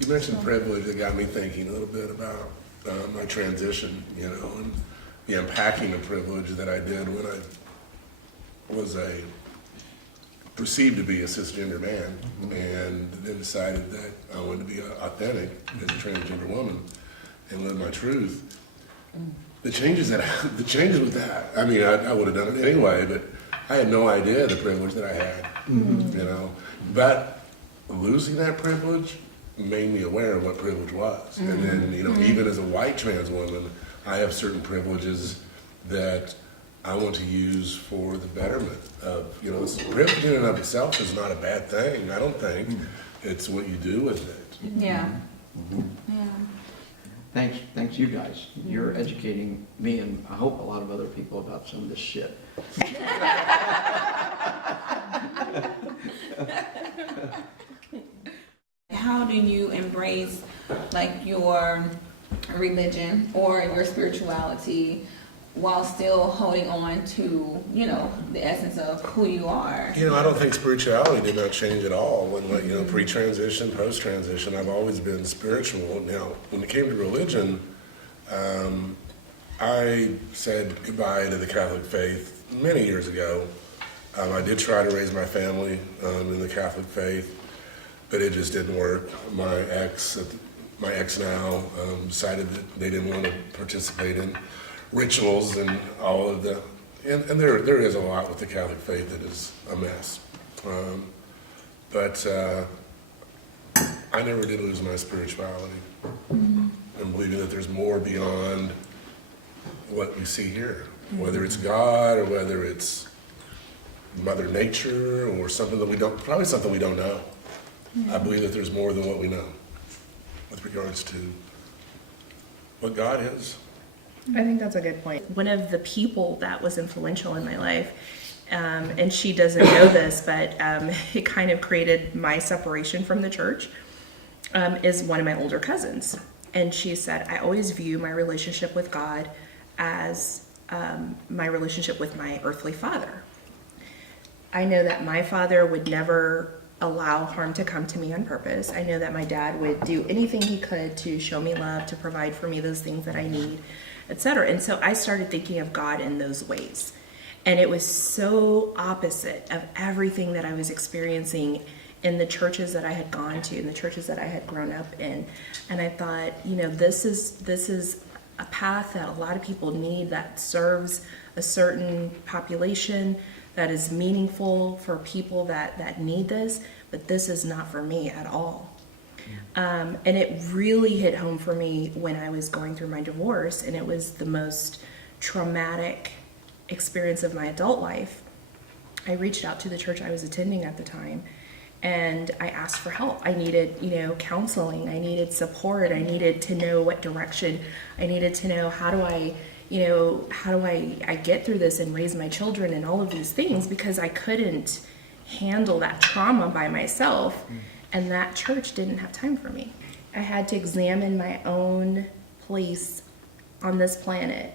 You mentioned privilege. That got me thinking a little bit about my transition, you know, and the unpacking of privilege that I did when I was perceived to be a cisgender man, and then decided that I wanted to be authentic as a transgender woman and live my truth. The changes with that, I mean, I would have done it anyway, but I had no idea the privilege that I had, you know. But losing that privilege made me aware of what privilege was. And then, you know, even as a white trans woman, I have certain privileges that I want to use for the betterment of, you know, privilege in and of itself is not a bad thing, I don't think. It's what you do with it. Yeah. Yeah. Thanks you guys. You're educating me and I hope a lot of other people about some of this shit. How do you embrace like your religion or your spirituality while still holding on to, you know, the essence of who you are? You know, I don't think spirituality did not change at all. When, you know, pre-transition, post-transition, I've always been spiritual. Now, when it came to religion, I said goodbye to the Catholic faith many years ago. I did try to raise my family in the Catholic faith, but it just didn't work. My ex now decided that they didn't want to participate in rituals and all of the, and there is a lot with the Catholic faith that is a mess. But I never did lose my spirituality and believing that there's more beyond what we see here, whether it's God or whether it's Mother Nature or something that we don't, probably something we don't know. I believe that there's more than what we know with regards to what God is. I think that's a good point. One of the people that was influential in my life, and she doesn't know this, but it kind of created my separation from the church, is one of my older cousins. And she said, I always view my relationship with God as my relationship with my earthly father. I know that my father would never allow harm to come to me on purpose. I know that my dad would do anything he could to show me love, to provide for me those things that I need, etc. And so I started thinking of God in those ways. And it was so opposite of everything that I was experiencing in the churches that I had gone to, in the churches that I had grown up in. And I thought, you know, this is a path that a lot of people need, that serves a certain population, that is meaningful for people that need this, but this is not for me at all. And it really hit home for me when I was going through my divorce, and it was the most traumatic experience of my adult life. I reached out to the church I was attending at the time, and I asked for help. I needed, you know, counseling. I needed support. I needed to know what direction. I needed to know how do I get through this and raise my children and all of these things, because I couldn't handle that trauma by myself, and that church didn't have time for me. I had to examine my own place on this planet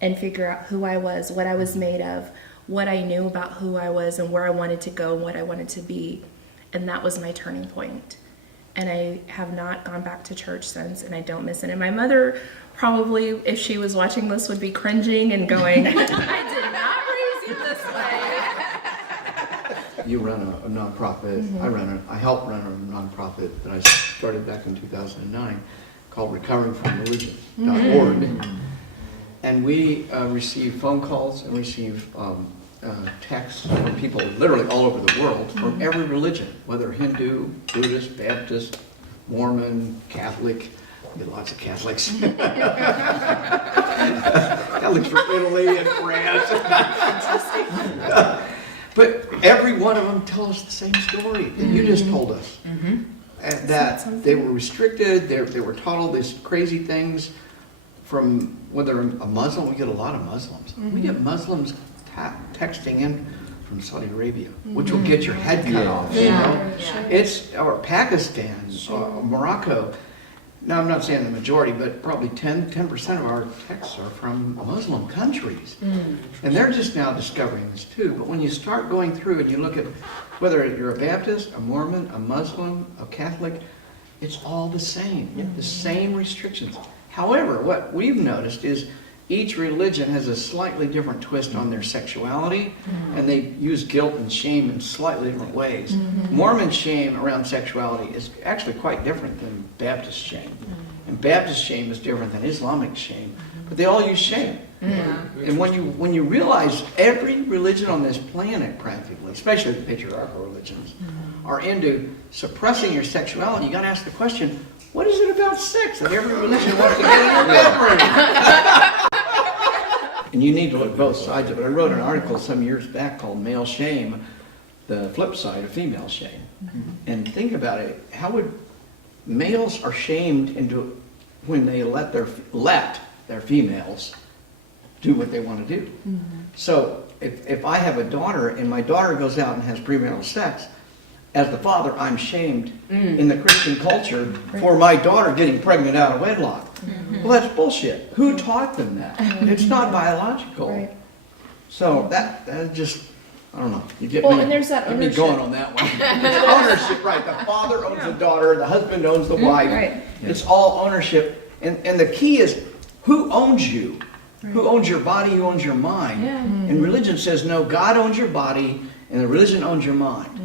and figure out who I was, what I was made of, what I knew about who I was and where I wanted to go and what I wanted to be. And that was my turning point. And I have not gone back to church since, and I don't miss it. And my mother probably, if she was watching this, would be cringing and going, I did not raise you this way. You run a nonprofit. I helped run a nonprofit that I started back in 2009 called recoveringfromreligion.org. And we receive phone calls and receive texts from people literally all over the world from every religion, whether Hindu, Buddhist, Baptist, Mormon, Catholic. We get lots of Catholics. Catholics from Italy and France. But every one of them tell us the same story that you just told us. And that they were restricted, they were taught all these crazy things from, whether a Muslim, we get a lot of Muslims. We get Muslims texting in from Saudi Arabia, which will get your head cut off. You know? It's, or Pakistan, Morocco. now I'm not saying the majority, but probably 10% of our texts are from Muslim countries. And they're just now discovering this too. But when you start going through and you look at whether you're a Baptist, a Mormon, a Muslim, a Catholic, it's all the same, the same restrictions. However, what we've noticed is each religion has a slightly different twist on their sexuality, and they use guilt and shame in slightly different ways. Mormon shame around sexuality is actually quite different than Baptist shame. And Baptist shame is different than Islamic shame. But they all use shame. And when you realize every religion on this planet practically, especially the patriarchal religions, are into suppressing your sexuality, you got to ask the question, what is it about sex that every religion wants to get in your bedroom? And you need to look both sides of it. I wrote an article some years back called Male Shame, the flip side of female shame. And think about it, how would males are shamed into when they let their females do what they want to do. So if I have a daughter and my daughter goes out and has premarital sex, as the father, I'm shamed in the Christian culture for my daughter getting pregnant out of wedlock. Well, that's bullshit. Who taught them that? It's not biological. Right. So that just, I don't know. You get Well, me, and there's that get me ownership. going on that one. It's ownership, right? The father owns the daughter, the husband owns the wife. Right. It's all ownership. And the key is who owns you? Who owns your body? Who owns your mind? Yeah. And religion says, no, God owns your body and the religion owns your mind.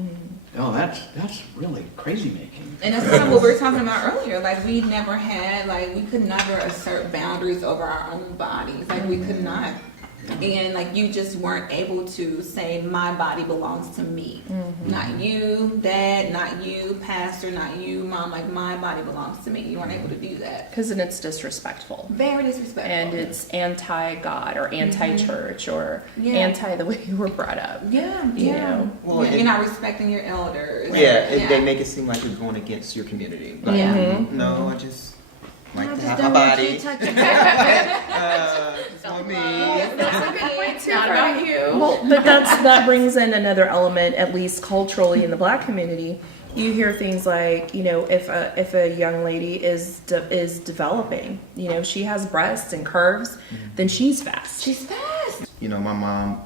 Oh, that's really crazy making. And that's kind of what we were talking about earlier. Like, we never had, like, we could never assert boundaries over our own bodies. Like, we could not. And, like, you just weren't able to say, my body belongs to me. Not you, dad, not you, pastor, not you, mom. Like, my body belongs to me. You weren't able to do that. Because then it's disrespectful. Very disrespectful. And it's anti-God or anti-church or Yeah. anti the way you were brought up. Yeah, You yeah. know? Well, You're not respecting your elders. They make it seem like you're going against your community. Like, Yeah. no, I just like I to just have don't my want you body. to touch it. Just want me. That's a good point too. Not about you. Well, but that brings in another element, at least culturally in the Black community. You hear things like, you know, if a young lady is developing, you know, she has breasts and curves, then she's fast. She's fast. You know, my mom,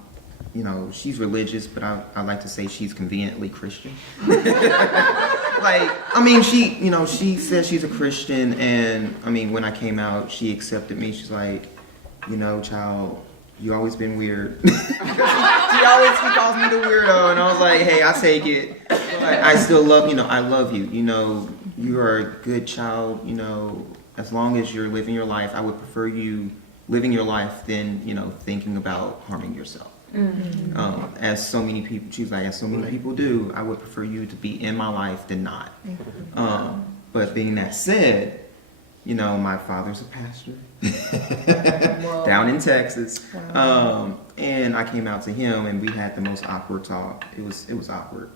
you know, she's religious, but I like to say she's conveniently Christian. Like, I mean, she says she's a Christian, and I mean, when I came out, she accepted me. She's like, you know, child, you always been weird. She calls me the weirdo, and I was like, hey, I take it. But I still love, you know, I love you. You know, you are a good child. You know, as long as you're living your life, I would prefer you living your life than, you know, thinking about harming yourself. As so many people, she's like, as so many people do, I would prefer you to be in my life than not. But being that said, you know, my father's a pastor down in Texas. And I came out to him and we had the most awkward talk. It was awkward.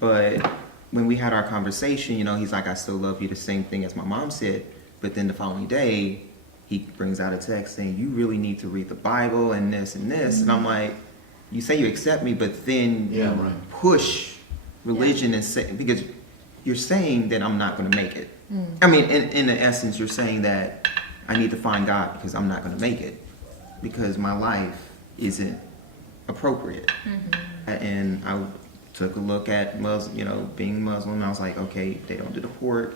But when we had our conversation, you know, he's like, I still love you, the same thing as my mom said. But then the following day, he brings out a text saying, you really need to read the Bible and this and this. And I'm like, you say you accept me, but then you push religion and say, because you're saying that I'm not going to make it. I mean, in the essence, you're saying that I need to find God because I'm not going to make it because my life isn't appropriate. And I took a look at Muslim, you know, being Muslim. And I was like, okay, they don't do the pork.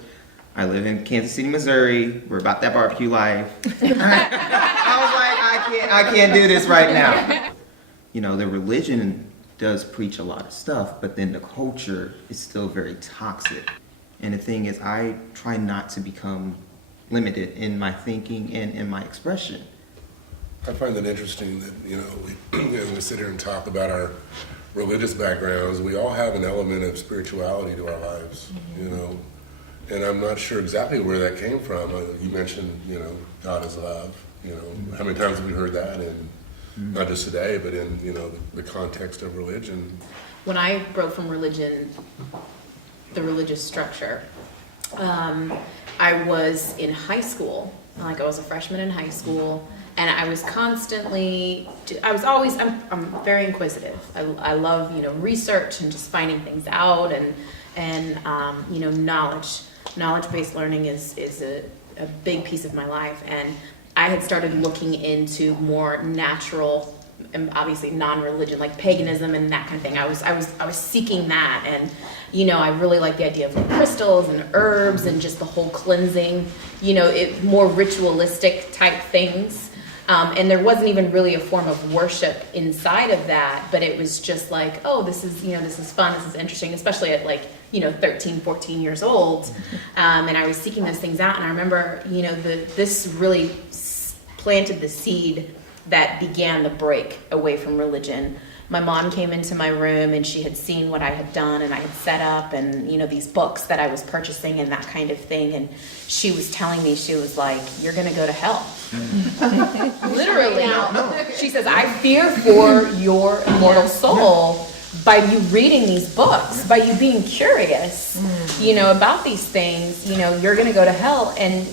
I live in Kansas City, Missouri. We're about that barbecue life. I was like, I can't do this right now. You know, the religion does preach a lot of stuff, but then the culture is still very toxic. And the thing is, I try not to become limited in my thinking and in my expression. I find it interesting that, you know, as we sit here and talk about our religious backgrounds, we all have an element of spirituality to our lives, you know. And I'm not sure exactly where that came from. You mentioned, you know, God is love. You know, how many times have we heard that? And not just today, but in, you know, the context of religion. When I broke from religion, the religious structure, I was in high school. Like, I was a freshman in high school, and I was constantly, I'm very inquisitive. I love, you know, research and just finding things out, and you know, knowledge-based learning is a big piece of my life, and I had started looking into more natural and obviously non-religion, like paganism and that kind of thing. I was seeking that, and I really like the idea of like crystals and herbs and just the whole cleansing, more ritualistic type things. And there wasn't even really a form of worship inside of that, but it was just like, oh, this is fun, this is interesting, especially at 13, 14 years old. And I was seeking those things out, and I remember, this really planted the seed that began the break away from religion. My mom came into my room, and she had seen what I had done, and I had set up, and these books that I was purchasing and that kind of thing. And she was telling me, she was like, "You're gonna go to hell." Literally. She says, "I fear for your immortal soul by you reading these books, by you being curious, about these things. You're gonna go to hell." And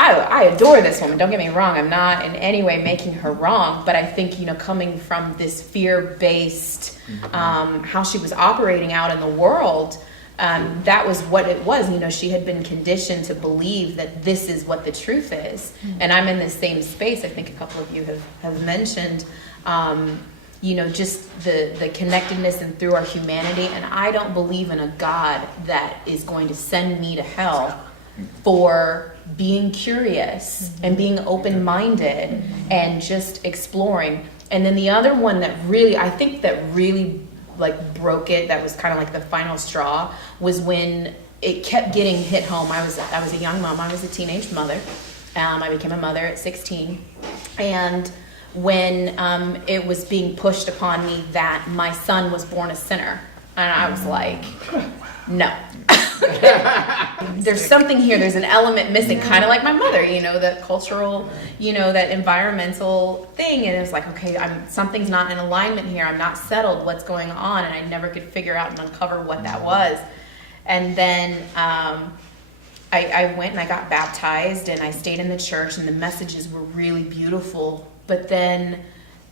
I adore this woman, don't get me wrong, I'm not in any way making her wrong, but I think, coming from this fear-based, how she was operating out in the world, that was what it was. She had been conditioned to believe that this is what the truth is. And I'm in the same space, I think a couple of you have mentioned, just the connectedness and through our humanity, and I don't believe in a God that is going to send me to hell for being curious and being open-minded and just exploring. And then the other one that really, I think that really broke it, that was kind of like the final straw, was when it kept getting hit home. I was a young mom, I was a teenage mother. I became a mother at 16. And when it was being pushed upon me that my son was born a sinner, and I was like, no. There's something here, there's an element missing, kind of like my mother, that cultural, that environmental thing. And it was like, okay, something's not in alignment here, I'm not settled, what's going on? And I never could figure out and uncover what that was. And then I went and I got baptized, and I stayed in the church, and the messages were really beautiful. But then,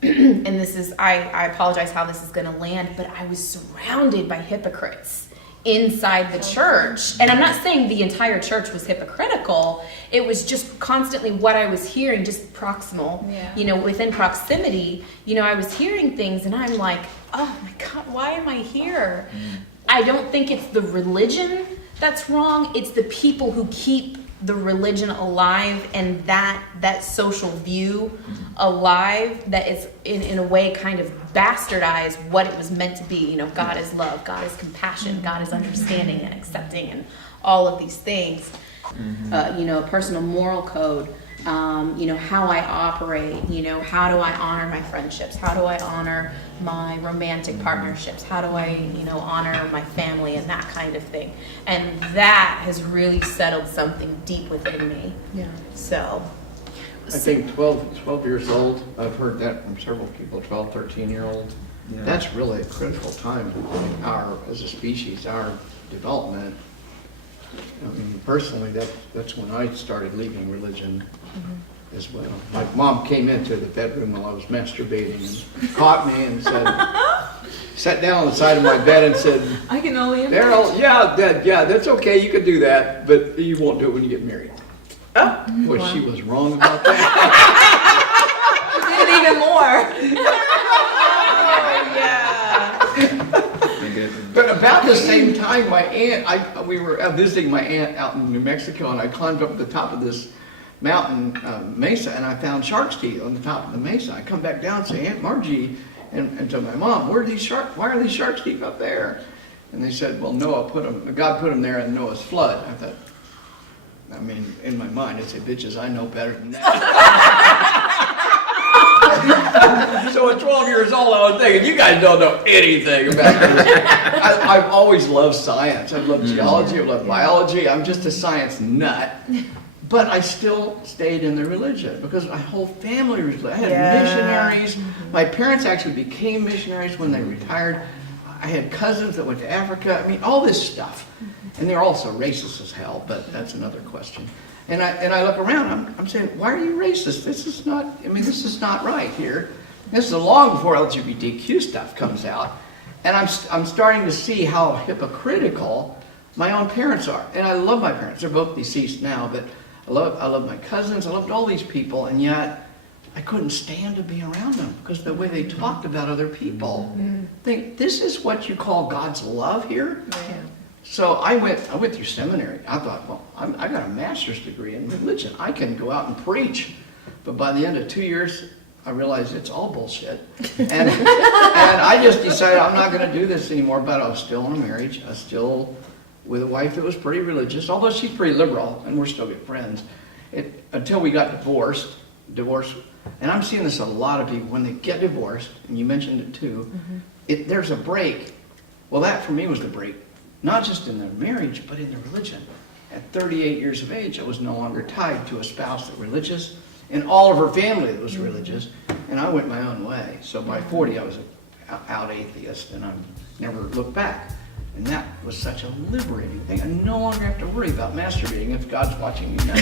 and this is, I apologize how this is going to land, but I was surrounded by hypocrites inside the church. And I'm not saying the entire church was hypocritical. It was just constantly what I was hearing, just proximal, within proximity. I was hearing things, and I'm like, oh my God, why am I here? I don't think it's the religion that's wrong. It's the people who keep the religion alive, and that social view alive, that is in a way kind of bastardized what it was meant to be. God is love, God is compassion, God is understanding and accepting, and all of these things. A personal moral code, how I operate, how do I honor my friendships, how do I honor my romantic partnerships, how do I, honor my family, and that kind of thing. And that has really settled something deep within me. Yeah. So. I think 12 years old, I've heard that from several people, 12, 13-year-old. Yeah. That's really a critical time in as a species, our development. I mean, personally, that's when I started leaving religion as well. My mom came into the bedroom while I was masturbating and caught me and sat down on the side of my bed and said, I can only imagine. "Daryl, yeah, that's okay, you can do that, but you won't do it when you get married." Oh. Boy, she was wrong about that. Did it even more. But about the same time, my aunt, we were visiting my aunt out in New Mexico, and I climbed up the top of this mountain mesa, and I found shark's teeth on the top of the mesa. I come back down and say, "Aunt Margie," and to my mom, why are these shark's teeth up there? And they said, "Well, God put them there in Noah's flood." I thought, in my mind, I'd say, "Bitches, I know better than that." So at 12 years old, I was thinking, you guys don't know anything about this. I've always loved science. I've loved geology, I've loved biology. I'm just a science nut. But I still stayed in the religion because my whole family was, I had missionaries. My parents actually became missionaries when they retired. I had cousins that went to Africa. All this stuff. And they're also racist as hell, but that's another question. And I look around, I'm saying, why are you racist? This is not right here. This is long before LGBTQ stuff comes out. And I'm starting to see how hypocritical my own parents are. And I love my parents. They're both deceased now, but I love my cousins. I loved all these people, and yet I couldn't stand to be around them because the way they talked about other people. Think, this is what you call God's love here? So I went through seminary. I thought, well, I got a master's degree in religion. I can go out and preach. But by the end of 2 years, I realized it's all bullshit. And I just decided I'm not going to do this anymore. But I was still in a marriage. I was still with a wife that was pretty religious, although she's pretty liberal, and we're still good friends. Until we got divorced. And I'm seeing this a lot of people, when they get divorced, and you mentioned it too, there's a break. Well, that for me was the break. Not just in their marriage, but in their religion. At 38 years of age, I was no longer tied to a spouse that was religious, and all of her family that was religious, and I went my own way. So by 40, I was an out atheist, and I never looked back. And that was such a liberating thing. I no longer have to worry about masturbating if God's watching me now.